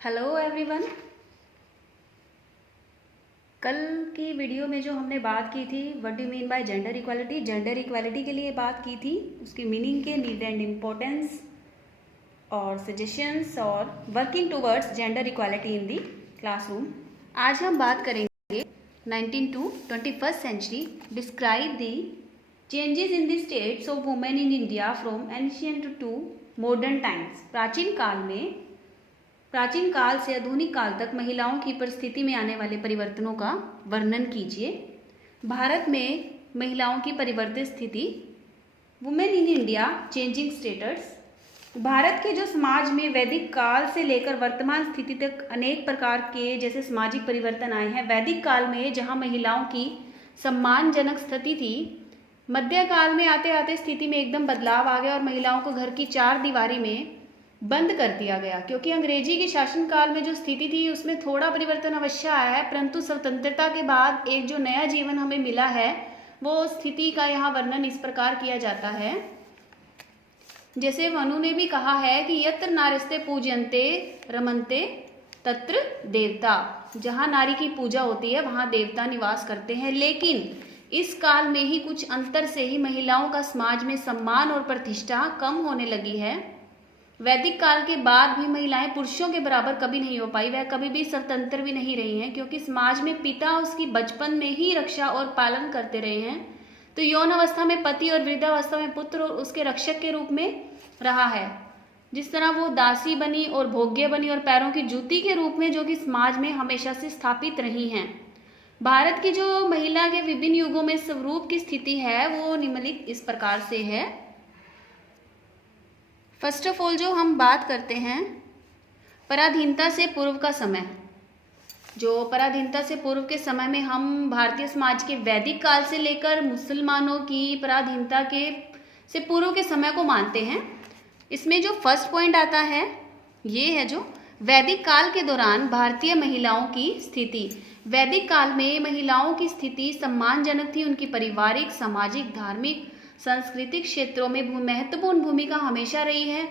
Hello everyone. कल की video में जो हमने बात की थी what do mean by gender equality के लिए बात की थी, उसकी मीनिंग के नीड एंड इम्पोर्टेंस और सजेशंस और working towards gender equality in the classroom. आज हम बात करेंगे 19 to 21st century describe the changes in the status of women in India from ancient to modern times. प्राचीन काल से आधुनिक काल तक महिलाओं की परिस्थिति में आने वाले परिवर्तनों का वर्णन कीजिए। भारत में महिलाओं की परिवर्तित स्थिति, women in India changing status. Bharat के जो समाज में वैदिक काल से लेकर वर्तमान स्थिति तक अनेक प्रकार के जैसे सामाजिक परिवर्तन आए हैं। वैदिक काल में जहां महिलाओं की सम्मानजनक स्थिति थी, मध्यकाल में आते आते स्थिति में एकदम बदलाव आ गया और महिलाओं को घर की चार दीवारी में बंद कर दिया गया। क्योंकि अंग्रेजी के शासनकाल में जो स्थिति थी उसमें थोड़ा परिवर्तन अवश्य आया है, परंतु स्वतंत्रता के बाद एक जो नया जीवन हमें मिला है वो स्थिति का यहाँ वर्णन इस प्रकार किया जाता है। जैसे मनु ने भी कहा है कि यत्र नारिस्ते पूजयन्ते रमन्ते तत्र देवता, जहाँ नारी की पूजा होती है वहाँ देवता निवास करते हैं। लेकिन इस काल में ही कुछ अंतर से ही महिलाओं का समाज में सम्मान और प्रतिष्ठा कम होने लगी है। वैदिक काल के बाद भी महिलाएं पुरुषों के बराबर कभी नहीं हो पाई, वह कभी भी स्वतंत्र भी नहीं रही हैं, क्योंकि समाज में पिता उसकी बचपन में ही रक्षा और पालन करते रहे हैं। तो यौन अवस्था में पति और वृद्धावस्था में पुत्र और उसके रक्षक के रूप में रहा है। जिस तरह वो दासी बनी और भोग्य बनी और पैरों की जूती के रूप में, जो कि समाज में हमेशा से स्थापित रही हैं। भारत की जो महिला के विभिन्न युगों में स्वरूप की स्थिति है वो निम्नलिखित इस प्रकार से है। फर्स्ट ऑफ ऑल जो हम बात करते हैं पराधीनता से पूर्व का समय। जो पराधीनता से पूर्व के समय में हम भारतीय समाज के वैदिक काल से लेकर मुसलमानों की पराधीनता के से पूर्व के समय को मानते हैं। इसमें जो फर्स्ट पॉइंट आता है ये है जो वैदिक काल के दौरान भारतीय महिलाओं की स्थिति। वैदिक काल में महिलाओं की स्थिति सम्मानजनक थी। उनकी पारिवारिक, सामाजिक, धार्मिक, सांस्कृतिक क्षेत्रों में महत्वपूर्ण भूमिका हमेशा रही है।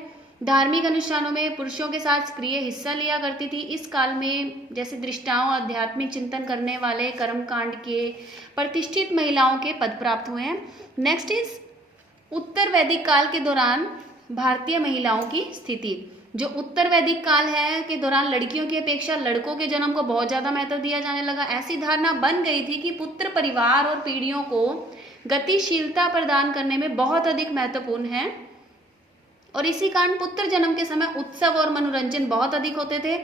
धार्मिक अनुष्ठानों में पुरुषों के साथ सक्रिय हिस्सा लिया करती थी। इस काल में जैसे दृष्टाओं, आध्यात्मिक चिंतन करने वाले, कर्मकांड के प्रतिष्ठित महिलाओं के पद प्राप्त हुए हैं। नेक्स्ट इज उत्तर वैदिक काल के दौरान भारतीय महिलाओं की स्थिति। जो उत्तर वैदिक काल है के दौरान लड़कियों की अपेक्षा लड़कों के जन्म को बहुत ज्यादा महत्व दिया जाने लगा। ऐसी धारणा बन गई थी कि पुत्र परिवार और पीढ़ियों को गतिशीलता प्रदान करने में बहुत अधिक महत्वपूर्ण है, और इसी कारण पुत्र जन्म के समय उत्सव और मनोरंजन बहुत अधिक होते थे।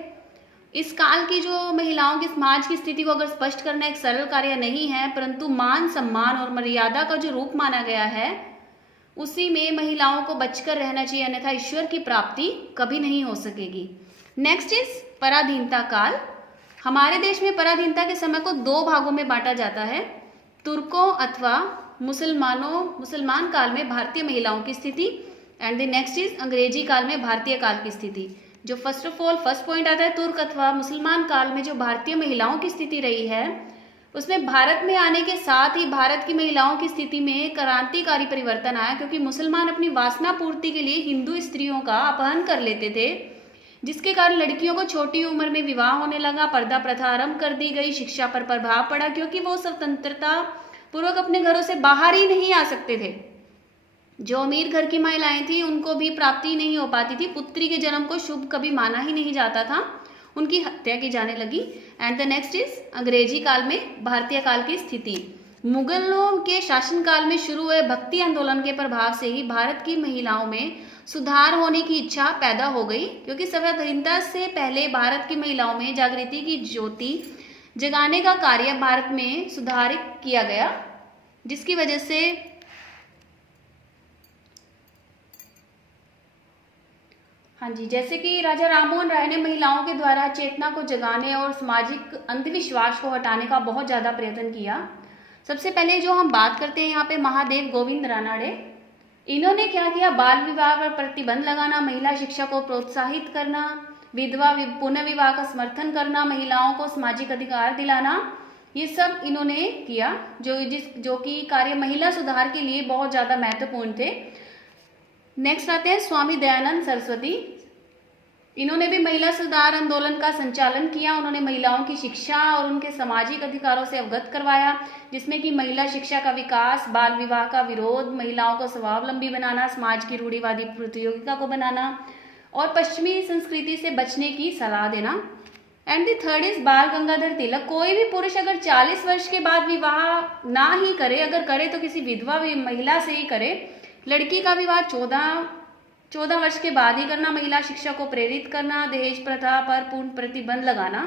इस काल की जो महिलाओं की समाज की स्थिति को अगर स्पष्ट करना एक सरल कार्य नहीं है, परंतु मान, सम्मान और मर्यादा का जो रूप माना गया है उसी में महिलाओं को बचकर रहना चाहिए, अन्यथा ईश्वर की प्राप्ति कभी नहीं हो सकेगी। नेक्स्ट इज पराधीनता काल। हमारे देश में पराधीनता के समय को दो भागों में बांटा जाता है। तुर्कों अथवा मुसलमान काल में भारतीय महिलाओं की स्थिति एंड द नेक्स्ट इज अंग्रेजी काल में भारतीय काल की स्थिति। जो first of all first point आता है तुर्क अथवा मुसलमान काल में जो भारतीय महिलाओं की स्थिति रही है, उसमें भारत में आने के साथ ही भारत की महिलाओं की स्थिति में क्रांतिकारी परिवर्तन आया। क्योंकि मुसलमान अपनी वासना पूर्ति के लिए हिंदू स्त्रियों का अपहरण कर लेते थे, जिसके कारण लड़कियों को छोटी उम्र में विवाह होने लगा। पर्दा प्रथा आरंभ कर दी गई। शिक्षा पर प्रभाव पड़ा, क्योंकि वो स्वतंत्रता पूर्वक अपने घरों से बाहर ही नहीं आ सकते थे। जो अमीर घर की महिलाएं थी उनको भी प्राप्ति नहीं हो पाती थी। पुत्री के जन्म को शुभ कभी माना ही नहीं जाता था, उनकी हत्या की जाने लगी। एंड द नेक्स्ट इज अंग्रेजी काल में भारतीय काल की स्थिति। मुगलों के शासनकाल में शुरू हुए भक्ति आंदोलन के प्रभाव से ही भारत की महिलाओं में सुधार होने की इच्छा पैदा हो गई। क्योंकि स्वाधीनता से पहले भारत की महिलाओं में जागृति की ज्योति जगाने का कार्य भारत में सुधारित किया गया, जिसकी वजह से हाँ जी, जैसे कि राजा राममोहन राय ने महिलाओं के द्वारा चेतना को जगाने और सामाजिक अंधविश्वास को हटाने का बहुत ज़्यादा प्रयत्न किया। सबसे पहले जो हम बात करते हैं यहाँ पे महादेव गोविंद रानड़े, इन्होंने क्या किया, बाल विवाह पर प्रतिबंध लगाना, महिला शिक्षा को प्रोत्साहित करना, विधवा पुनर्विवाह का समर्थन करना, महिलाओं को सामाजिक अधिकार दिलाना, ये सब इन्होंने किया, जो कि कार्य महिला सुधार के लिए बहुत ज़्यादा महत्वपूर्ण थे। नेक्स्ट आते हैं स्वामी दयानंद सरस्वती। इन्होंने भी महिला सुधार आंदोलन का संचालन किया। उन्होंने महिलाओं की शिक्षा और उनके सामाजिक अधिकारों से अवगत करवाया, जिसमें कि महिला शिक्षा का विकास, बाल विवाह का विरोध, महिलाओं को स्वावलंबी बनाना, समाज की रूढ़िवादी प्रतियोगिता को बनाना और पश्चिमी संस्कृति से बचने की सलाह देना। एंड द थर्ड इज बाल गंगाधर तिलक। कोई भी पुरुष अगर 40 वर्ष के बाद विवाह ना ही करे, अगर करे तो किसी विधवा महिला से ही करे। लड़की का विवाह 14 वर्ष के बाद ही करना, महिला शिक्षा को प्रेरित करना, दहेज प्रथा पर पूर्ण प्रतिबंध लगाना।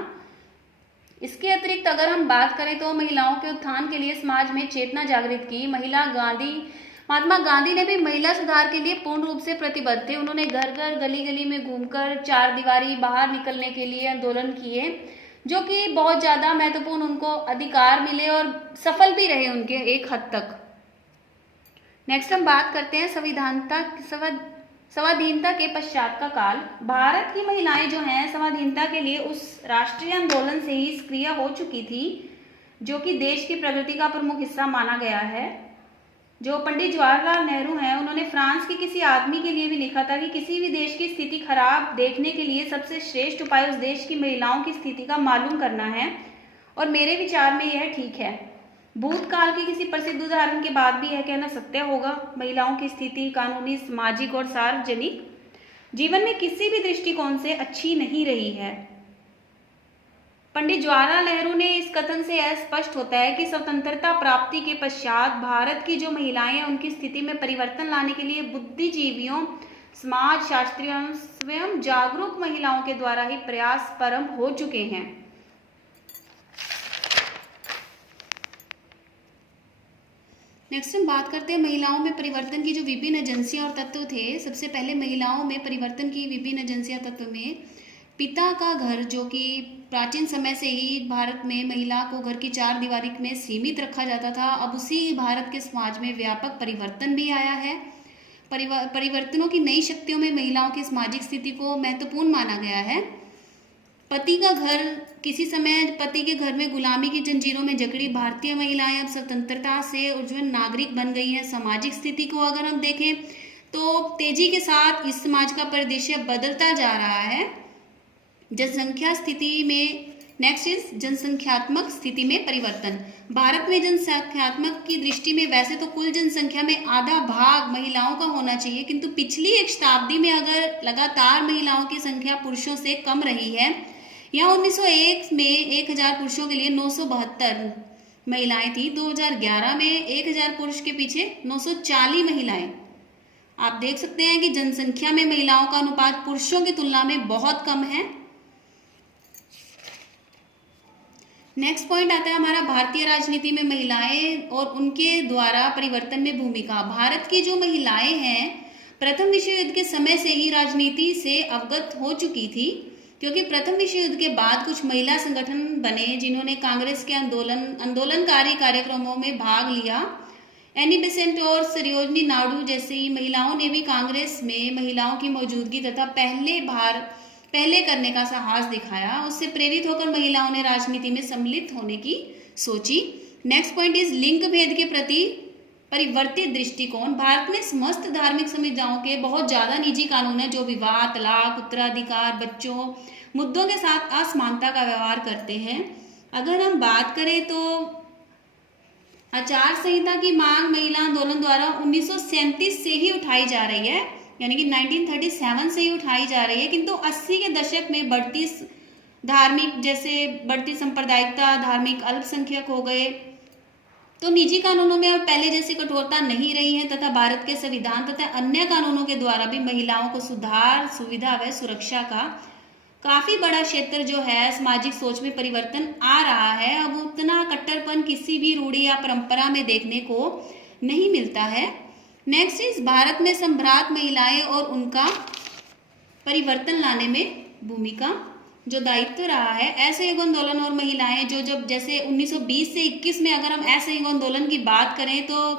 इसके अतिरिक्त अगर हम बात करें तो महिलाओं के उत्थान के लिए समाज में चेतना जागृत की। महात्मा गांधी ने भी महिला सुधार के लिए पूर्ण रूप से प्रतिबद्ध थे। उन्होंने घर घर गली गली में घूमकर चार दीवारी बाहर निकलने के लिए आंदोलन किए, जो कि बहुत ज़्यादा महत्वपूर्ण उनको अधिकार मिले और सफल भी रहे उनके एक हद तक। नेक्स्ट हम बात करते हैं स्वाधीनता के पश्चात का काल। भारत की महिलाएं जो हैं स्वाधीनता के लिए उस राष्ट्रीय आंदोलन से ही सक्रिय हो चुकी थी, जो कि देश की प्रगति का प्रमुख हिस्सा माना गया है। जो पंडित जवाहरलाल नेहरू हैं, उन्होंने फ्रांस के किसी आदमी के लिए भी लिखा था कि किसी भी देश की स्थिति खराब देखने के लिए सबसे श्रेष्ठ उपाय उस देश की महिलाओं की स्थिति का मालूम करना है, और मेरे विचार में यह ठीक है। भूतकाल के किसी प्रसिद्ध उदाहरण के बाद भी यह कहना सत्य होगा, महिलाओं की स्थिति कानूनी, सामाजिक और सार्वजनिक जीवन में किसी भी दृष्टिकोण से अच्छी नहीं रही है। पंडित जवाहरलाल नेहरू ने इस कथन से यह स्पष्ट होता है कि स्वतंत्रता प्राप्ति के पश्चात भारत की जो महिलाएं हैं उनकी स्थिति में परिवर्तन लाने के लिए बुद्धिजीवियों, समाज शास्त्रियों, स्वयं जागरूक महिलाओं के द्वारा ही प्रयास प्रारंभ हो चुके हैं। नेक्स्ट हम बात करते हैं महिलाओं में परिवर्तन की जो विभिन्न एजेंसियां और तत्व थे। सबसे पहले महिलाओं में परिवर्तन की विभिन्न एजेंसियां तत्व में पिता का घर, जो कि प्राचीन समय से ही भारत में महिला को घर की चार दीवारी में सीमित रखा जाता था, अब उसी भारत के समाज में व्यापक परिवर्तन भी आया है। परिवर्तनों की नई शक्तियों में महिलाओं की सामाजिक स्थिति को महत्वपूर्ण माना गया है। पति का घर, किसी समय पति के घर में गुलामी की जंजीरों में जकड़ी भारतीय महिलाएं अब स्वतंत्रता से उज्जवल नागरिक बन गई हैं। सामाजिक स्थिति को अगर हम देखें तो तेजी के साथ इस समाज का परिदृश्य बदलता जा रहा है। जनसंख्या स्थिति में नेक्स्ट इज जनसंख्यात्मक स्थिति में परिवर्तन। भारत में जनसंख्यात्मक की दृष्टि में वैसे तो कुल जनसंख्या में आधा भाग महिलाओं का होना चाहिए, किंतु पिछली एक शताब्दी में अगर लगातार महिलाओं की संख्या पुरुषों से कम रही है। यहाँ 1901 में 1000 पुरुषों के लिए 972 महिलाएं थी। 2011 में 1000 पुरुष के पीछे 940 महिलाएं। आप देख सकते हैं कि जनसंख्या में महिलाओं का अनुपात पुरुषों की तुलना में बहुत कम है। नेक्स्ट पॉइंट आता है हमारा भारतीय राजनीति में महिलाएं और उनके द्वारा परिवर्तन में भूमिका। भारत की जो महिलाएं हैं प्रथम विश्व युद्ध के समय से ही राजनीति से अवगत हो चुकी थी, क्योंकि प्रथम विश्व युद्ध के बाद कुछ महिला संगठन बने जिन्होंने कांग्रेस के आंदोलनकारी कार्यक्रमों में भाग लिया। एनी बेसेंट और सरोजिनी नायडू जैसी महिलाओं ने भी कांग्रेस में महिलाओं की मौजूदगी तथा पहले करने का साहस दिखाया। उससे प्रेरित होकर महिलाओं ने राजनीति में सम्मिलित होने की सोची। नेक्स्ट पॉइंट इज लिंग भेद के प्रति परिवर्तित दृष्टिकोण। भारत में समस्त धार्मिक संविधाओं के बहुत ज्यादा निजी कानून है जो विवाह, तलाक, उत्तराधिकार, बच्चों मुद्दों के साथ असमानता का व्यवहार करते हैं। अगर हम बात करें तो आचार संहिता की मांग महिला आंदोलन द्वारा 1937 से ही उठाई जा रही है, यानी कि 1937 से ही उठाई जा रही है, किंतु 80 के दशक में बढ़ती सांप्रदायिकता, धार्मिक अल्पसंख्यक हो गए, तो निजी कानूनों में अब पहले जैसी कठोरता नहीं रही है तथा भारत के संविधान तथा अन्य कानूनों के द्वारा भी महिलाओं को सुधार, सुविधा व सुरक्षा का काफी बड़ा क्षेत्र जो है सामाजिक सोच में परिवर्तन आ रहा है। अब उतना कट्टरपन किसी भी रूढ़ी या परंपरा में देखने को नहीं मिलता है। नेक्स्ट इज भारत में संभ्रात महिलाएं और उनका परिवर्तन लाने में भूमिका, जो दायित्व रहा है। असहयोग आंदोलन और महिलाएं जो जब जैसे 1920 से 21 में अगर हम असहयोग आंदोलन की बात करें तो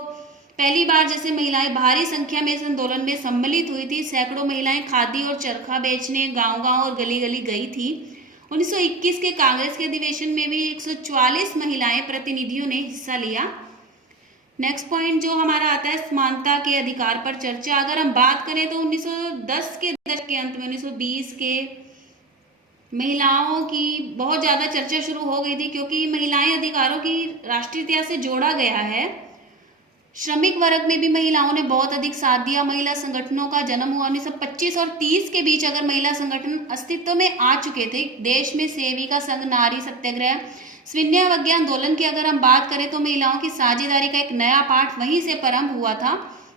पहली बार जैसे महिलाएं भारी संख्या में इस आंदोलन में सम्मिलित हुई थी। सैकड़ों महिलाएं खादी और चरखा बेचने गांव-गांव और गली-गली गई थी। 1921 के कांग्रेस के अधिवेशन में भी 144 महिलाएं प्रतिनिधियों ने हिस्सा लिया। नेक्स्ट पॉइंट जो हमारा आता है समानता के अधिकार पर चर्चा। अगर हम बात करें तो 1910 के दशक के अंत में 1920 के महिलाओं की बहुत ज़्यादा चर्चा शुरू हो गई थी, क्योंकि महिलाएं अधिकारों की राष्ट्रीयता से जोड़ा गया है। श्रमिक वर्ग में भी महिलाओं ने बहुत अधिक साथ दिया। महिला संगठनों का जन्म हुआ 1925 और 30 के बीच अगर महिला संगठन अस्तित्व में आ चुके थे। देश में सेविका संघ, नारी सत्याग्रह, स्वीन्यावज्ञा आंदोलन की अगर हम बात करें तो महिलाओं की साझेदारी का एक नया पाठ वहीं से प्रारंभ हुआ था।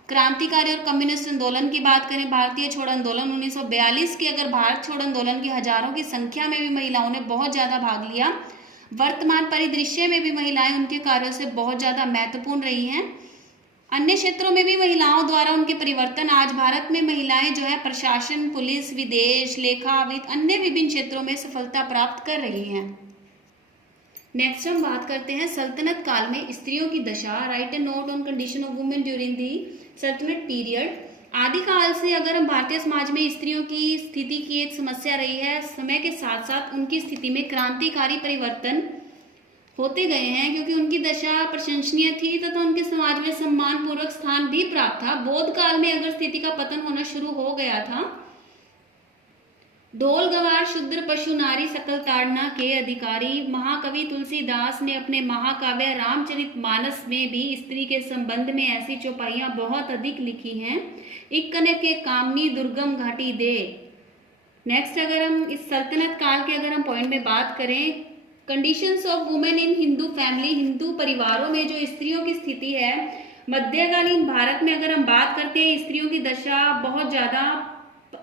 क्रांतिकारी और कम्युनिस्ट आंदोलन की बात करें, भारतीय छोड़ आंदोलन 1942 की, अगर भारत छोड़ आंदोलन की हजारों की संख्या में भी महिलाओं ने बहुत ज्यादा भाग लिया। वर्तमान परिदृश्य में भी महिलाएं उनके कार्यों से बहुत ज्यादा महत्वपूर्ण रही हैं। अन्य क्षेत्रों में भी महिलाओं द्वारा उनके परिवर्तन, आज भारत में महिलाएं जो है प्रशासन, पुलिस, विदेश, लेखा, वित्त, अन्य विभिन्न क्षेत्रों में सफलता प्राप्त कर रही हैं। नेक्स्ट हम बात करते हैं सल्तनत काल में स्त्रियों की दशा। Right A note on condition of women during the सल्तनत पीरियड। आदिकाल से अगर हम भारतीय समाज में स्त्रियों की स्थिति की एक समस्या रही है। समय के साथ साथ उनकी स्थिति में क्रांतिकारी परिवर्तन होते गए हैं, क्योंकि उनकी दशा प्रशंसनीय थी तथा उनके समाज में सम्मान पूर्वक स्थान भी प्राप्त था। बौद्ध काल में अगर स्थिति का पतन होना शुरू हो गया था। ढोल गवार शूद्र पशु नारी सकल ताड़ना के अधिकारी महाकवि तुलसीदास ने अपने महाकाव्य रामचरितमानस में भी स्त्री के संबंध में ऐसी चौपाइयां बहुत अधिक लिखी हैं। इक्कने के कामनी दुर्गम घाटी दे। नेक्स्ट अगर हम इस सल्तनत काल के अगर हम पॉइंट में बात करें, conditions of women in Hindu family, Hindu परिवारों में जो स्त्रियों की स्थिति है। मध्यकालीन भारत में अगर हम बात करते हैं, स्त्रियों की दशा बहुत ज्यादा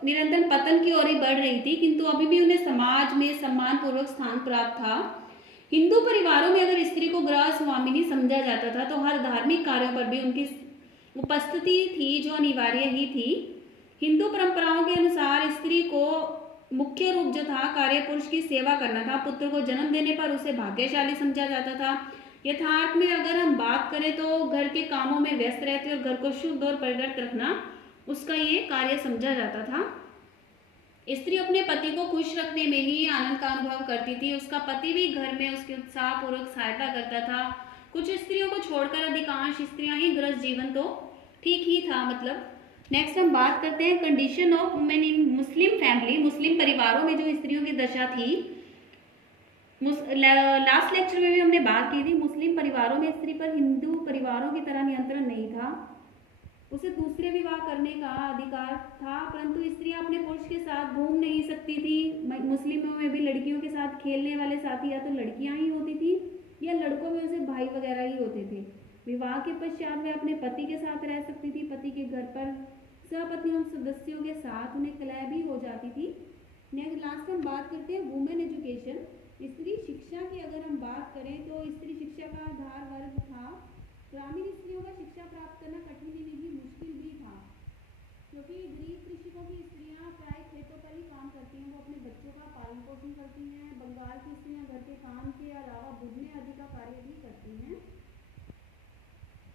निरंतर पतन की ओर ही बढ़ रही थी, किंतु अभी भी उन्हें समाज में सम्मान पूर्वक स्थान प्राप्त था। हिंदू परिवारों में अगर स्त्री को गृह स्वामिनी समझा जाता था, तो हर धार्मिक कार्यों पर भी उनकी उपस्थिति थी जो अनिवार्य ही थी। हिंदू परंपराओं के अनुसार स्त्री को मुख्य रूप जो था कार्य पुरुष की सेवा करना था। पुत्र को जन्म देने पर उसे भाग्यशाली समझा जाता था। यथार्थ में अगर हम बात करें तो घर के कामों में व्यस्त रहते और घर को शुद्ध और परिवर्तित रखना उसका ये कार्य समझा जाता था। स्त्री अपने पति को खुश रखने में ही आनंद का अनुभव करती थी। उसका पति भी घर में उसके उत्साह पूर्वक सहायता करता था। कुछ स्त्रियों को छोड़कर अधिकांश स्त्रियां ही गृहस्थ जीवन तो ठीक ही था मतलब। नेक्स्ट हम बात करते हैं condition of women in Muslim family. Muslim परिवारों में जो स्त्रियों की दशा थी, लास्ट लेक्चर में भी हमने बात की थी। मुस्लिम परिवारों में स्त्री पर हिंदू परिवारों की तरह नियंत्रण नहीं था। उसे दूसरे विवाह करने का अधिकार था, परंतु स्त्रियां अपने पुरुष के साथ घूम नहीं सकती थी। मुस्लिमों में भी लड़कियों के साथ खेलने वाले साथी या तो लड़कियां ही होती थी या लड़कों में उसे भाई वगैरह ही होते थे। विवाह के पश्चात वे अपने पति के साथ रह सकती थी। पति के घर पर सहपत्नियों सदस्यों के साथ उन्हें कलह भी हो जाती थी। नेक्स्ट लास्ट हम बात करते हैं वुमेन एजुकेशन। स्त्री शिक्षा की अगर हम बात करें तो स्त्री शिक्षा का आधार वर्ग था। ग्रामीण स्त्रियों का शिक्षा प्राप्त करना कठिन ही नहीं मुश्किल भी था, क्योंकि गरीब कृषकों की स्त्रियां प्राय खेतों पर ही काम करती हैं। वो अपने बच्चों का पालन पोषण करती हैं। बंगाल की स्त्रियां घर के काम के अलावा बुनने आदि का कार्य भी करती हैं।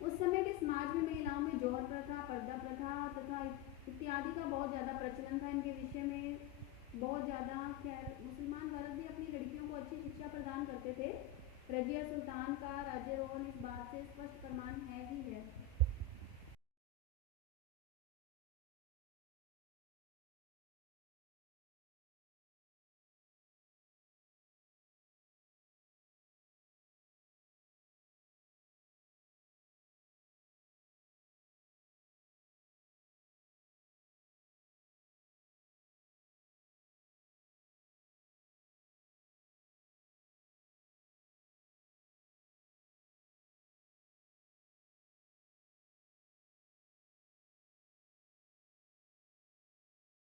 उस समय के समाज में महिलाओं में जौहर प्रथा, पर्दा प्रथा तथा इत्यादि का बहुत ज़्यादा प्रचलन था। इनके विषय में बहुत ज़्यादा खैर मुसलमान वर्ग भी अपनी लड़कियों को अच्छी शिक्षा प्रदान करते थे। रजिया सुल्तान का राज्यारोहण इस बात से स्पष्ट प्रमाण है ही है।